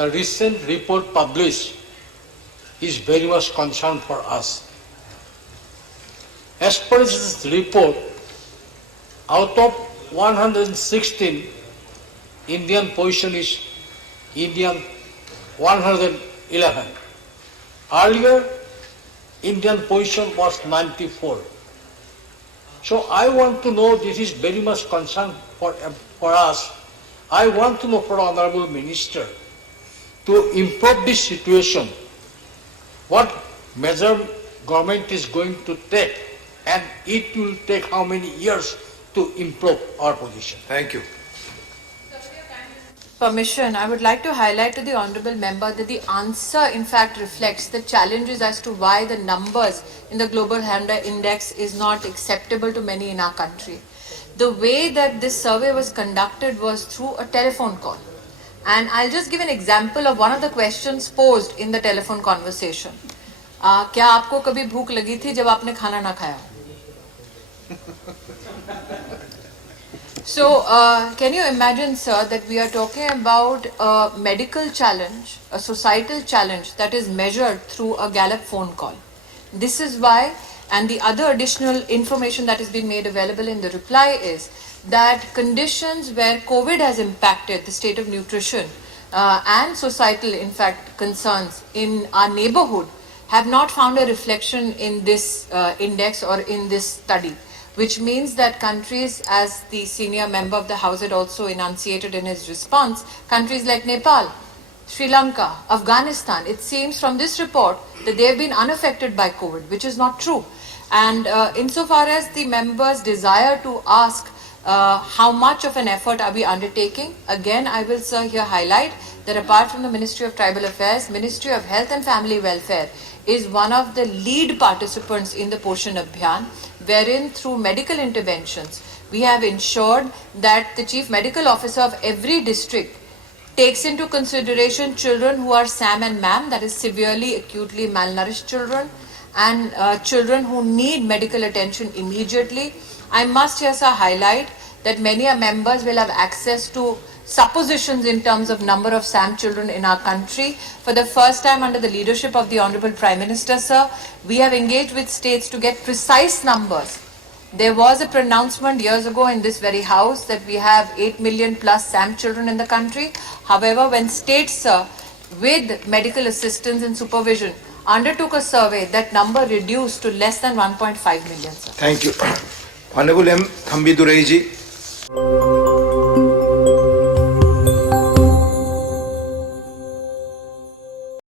the recent report published is very much concern for us. As per this report, out of 116, Indian position is Indian 111. Earlier, Indian position was 94. So I want to know, this is very much concern for us. I want to know from Honorable Minister to improve this situation, what measure government is going to take, and it will take how many years to improve our position. Thank you. Permission, I would like to highlight to the Honourable Member that the answer in fact reflects the challenges as to why the numbers in the Global Hunger Index is not acceptable to many in our country. The way that this survey was conducted was through a telephone call. And I'll just give an example of one of the questions posed in the telephone conversation. क्या आपको कभी भूख लगी थी जब आपने खाना ना खाया? So, can you imagine, sir, that we are talking about a medical challenge, a societal challenge that is measured through a Gallup phone call. This is why, and the other additional information that has been made available in the reply is that conditions where COVID has impacted the state of nutrition and societal, in fact, concerns in our neighborhood have not found a reflection in this index or in this study. Which means that countries, as the senior member of the House had also enunciated in his response, countries like Nepal, Sri Lanka, Afghanistan, it seems from this report that they have been unaffected by COVID, which is not true. And insofar as the members desire to ask how much of an effort are we undertaking, again I will, sir, here highlight that apart from the Ministry of Tribal Affairs, Ministry of Health and Family Welfare is one of the lead participants in the Poshan Abhiyan, wherein through medical interventions, we have ensured that the Chief Medical Officer of every district takes into consideration children who are SAM and MAM, that is severely acutely malnourished children, and children who need medical attention immediately. I must here, sir, highlight that many members will have access to suppositions in terms of number of SAM children in our country. For the first time under the leadership of the Honorable Prime Minister, sir, we have engaged with states to get precise numbers. There was a pronouncement years ago in this very house that we have 8 million plus SAM children in the country. However, when states, sir, with medical assistance and supervision, undertook a survey, that number reduced to less than 1.5 million, sir. Thank you. Honorable M. Thambi Durai ji.